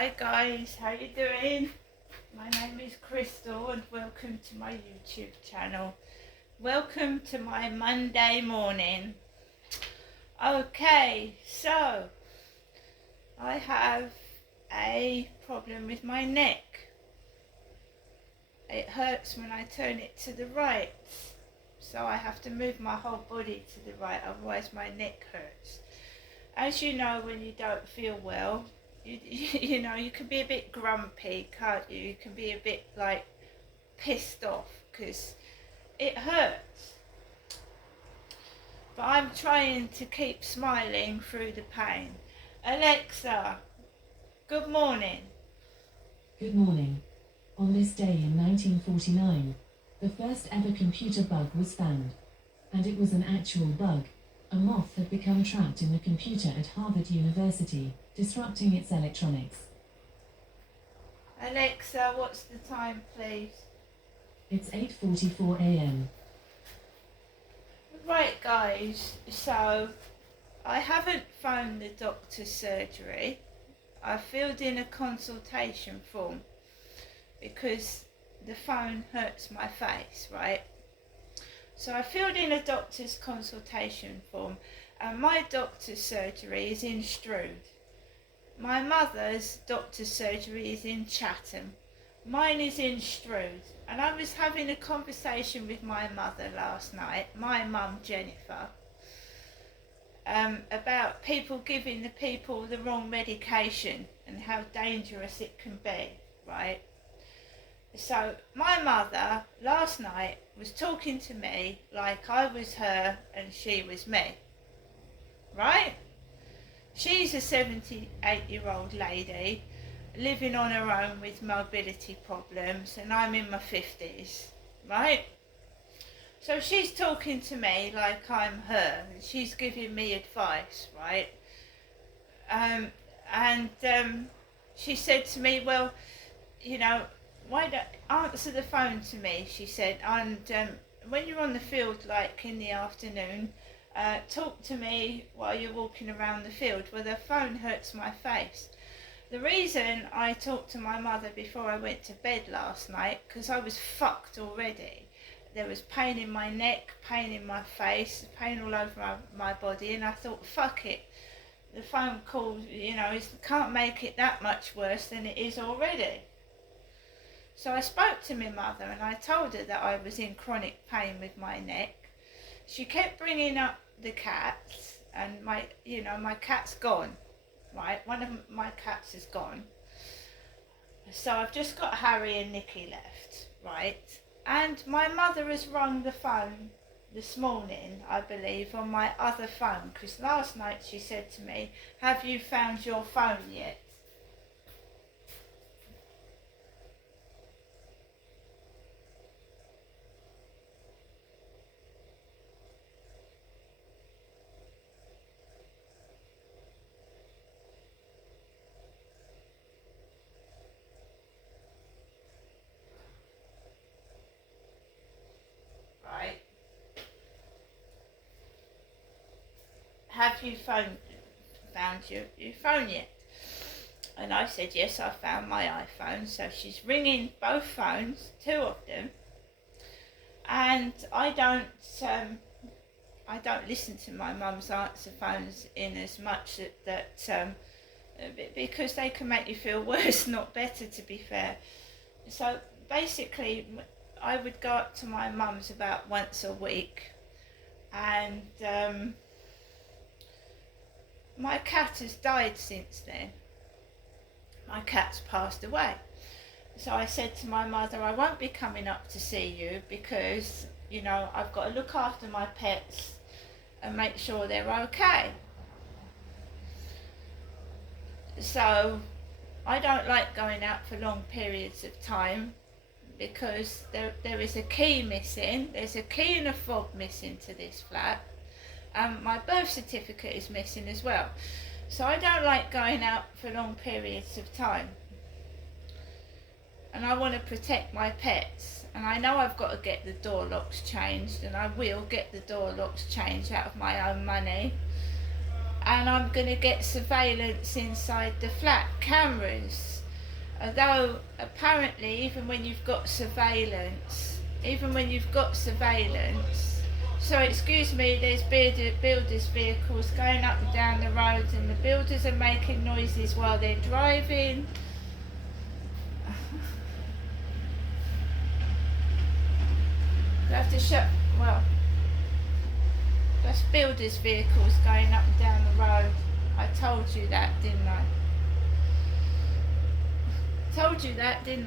Hi guys, how you doing? My name is Crystal and welcome to my YouTube channel. Welcome to my Monday morning. Okay, so I have a problem with my neck. It hurts when I turn it to the right, so I have to move my whole body to the right, otherwise my neck hurts. As you know, when you don't feel well, you know, you can be a bit grumpy, can't you? You can be a bit like pissed off because it hurts. But I'm trying to keep smiling through the pain. Alexa, good morning. Good morning. On this day in 1949, the first ever computer bug was found. And it was an actual bug. A moth had become trapped in the computer at Harvard University, disrupting its electronics. Alexa, what's the time, please? It's 8:44 a.m. Right, guys, so I haven't phoned the doctor's surgery. I filled in a consultation form because the phone hurts my face, right? So I filled in a doctor's consultation form, and my doctor's surgery is in Strood. My mother's doctor's surgery is in Chatham. Mine is in Strood. And I was having a conversation with my mother last night, my mum Jennifer, about people giving the people the wrong medication and how dangerous it can be, right? So my mother last night was talking to me like I was her and she was me, right? She's a 78-year-old lady living on her own with mobility problems, and I'm in my 50s, right? So she's talking to me like I'm her and she's giving me advice, right? She said to me, well, you know, why don't answer the phone to me, she said, and when you're on the field, like in the afternoon, talk to me while you're walking around the field. Well, the phone hurts my face. The reason I talked to my mother before I went to bed last night, because I was fucked already. There was pain in my neck, pain in my face, pain all over my body, and I thought, fuck it. The phone call, you know, can't make it that much worse than it is already. So I spoke to my mother and I told her that I was in chronic pain with my neck. She kept bringing up the cats, and my cat's gone, right? One of my cats is gone. So I've just got Harry and Nikki left, right? And my mother has rung the phone this morning, I believe, on my other phone, because last night she said to me, have you found your phone yet? Right? Have you found your phone yet? And I said, yes, I found my iPhone. So she's ringing both phones, two of them. And I don't listen to my mum's answer phones in as much because they can make you feel worse, not better, to be fair. So basically, I would go up to my mum's about once a week, and my cat has died since then. My cat's passed away. So I said to my mother, I won't be coming up to see you because, you know, I've got to look after my pets and make sure they're okay. So I don't like going out for long periods of time because there is a key missing. There's a key and a fob missing to this flat. My birth certificate is missing as well. So I don't like going out for long periods of time. And I want to protect my pets. And I know I've got to get the door locks changed, and I will get the door locks changed out of my own money. and I'm going to get surveillance inside the flat, cameras. Although apparently even when you've got surveillance, so excuse me, there's builders' vehicles going up and down the roads and the builders are making noises while they're driving. You have to shut, well, that's builders' vehicles going up and down the road. I told you that, didn't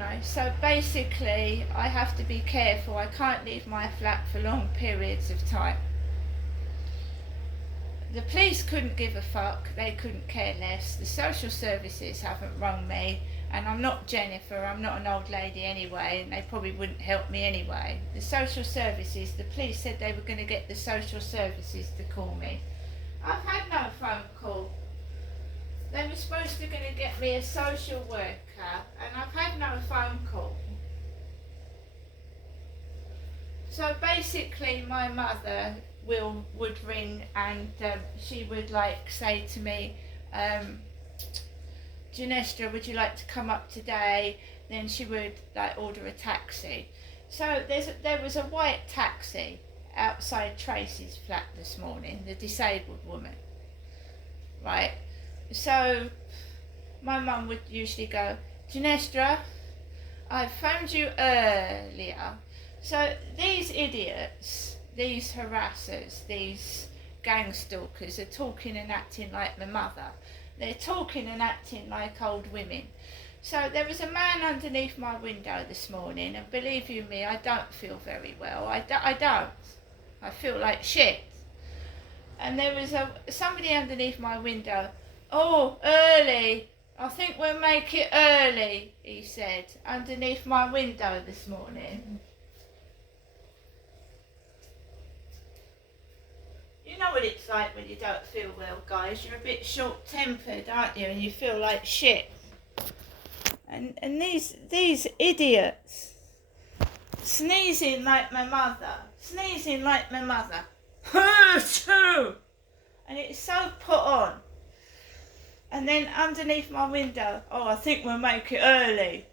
I? So basically, I have to be careful. I can't leave my flat for long periods of time. The police couldn't give a fuck. They couldn't care less. The social services haven't rung me. And I'm not Jennifer, I'm not an old lady anyway, and they probably wouldn't help me anyway. The social services, the police said they were going to get the social services to call me. I've had no phone call. They were supposed to going to get me a social worker, and I've had no phone call. So basically my mother would ring and she would say to me, Ginestra, would you like to come up today? Then she would order a taxi. So there was a white taxi outside Tracy's flat this morning, the disabled woman, right? So my mum would usually go, Ginestra, I phoned you earlier. So these idiots, these harassers, these gang stalkers are talking and acting like my mother. They're talking and acting like old women. So there was a man underneath my window this morning, and believe you me, I don't feel very well. I don't. I feel like shit. And there was somebody underneath my window. Oh, early. I think we'll make it early, he said, underneath my window this morning. You know what it's like when you don't feel well, guys. You're a bit short-tempered, aren't you? And you feel like shit. And these idiots sneezing like my mother. And it's so put on. And then underneath my window, oh, I think we'll make it early.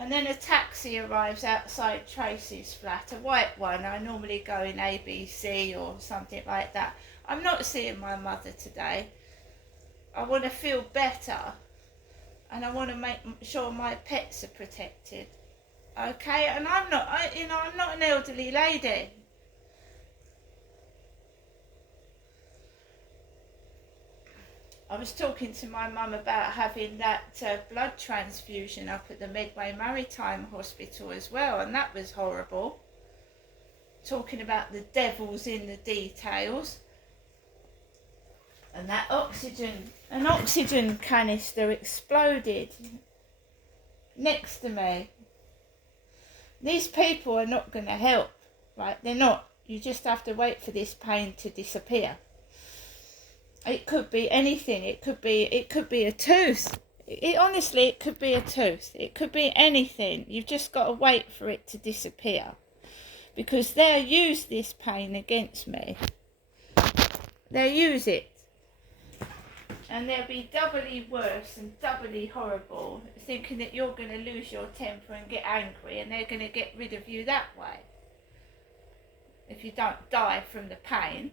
And then a taxi arrives outside Tracy's flat, a white one. I normally go in ABC or something like that. I'm not seeing my mother today. I want to feel better. And I want to make sure my pets are protected. Okay? And I'm not an elderly lady. I was talking to my mum about having that blood transfusion up at the Medway Maritime Hospital as well, and that was horrible. Talking about the devil's in the details. And an oxygen canister exploded next to me. These people are not going to help, right? They're not. You just have to wait for this pain to disappear. It could be anything. It could be a tooth. Honestly, it could be a tooth. It could be anything. You've just got to wait for it to disappear. Because they'll use this pain against me. They'll use it. And they'll be doubly worse and doubly horrible, thinking that you're going to lose your temper and get angry, and they're going to get rid of you that way. If you don't die from the pain.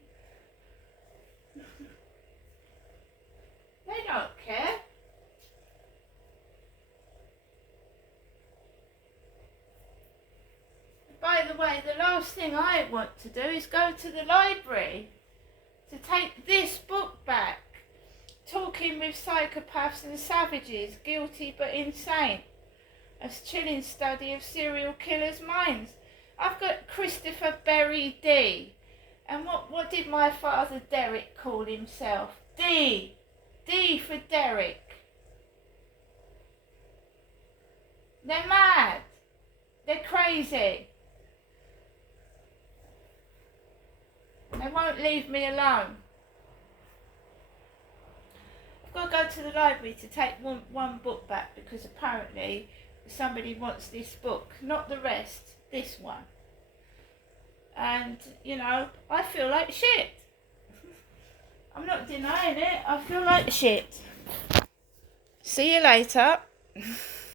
They don't care. By the way, the last thing I want to do is go to the library to take this book back. Talking with Psychopaths and Savages, Guilty but Insane. A chilling study of serial killers' minds. I've got Christopher Berry D. And what did my father Derek call himself? D. D for Derek. They're mad. They're crazy. They won't leave me alone. I've got to go to the library to take one book back because apparently somebody wants this book. Not the rest, this one. And, I feel like shit. I'm I'm not denying it. I feel like shit. See you later.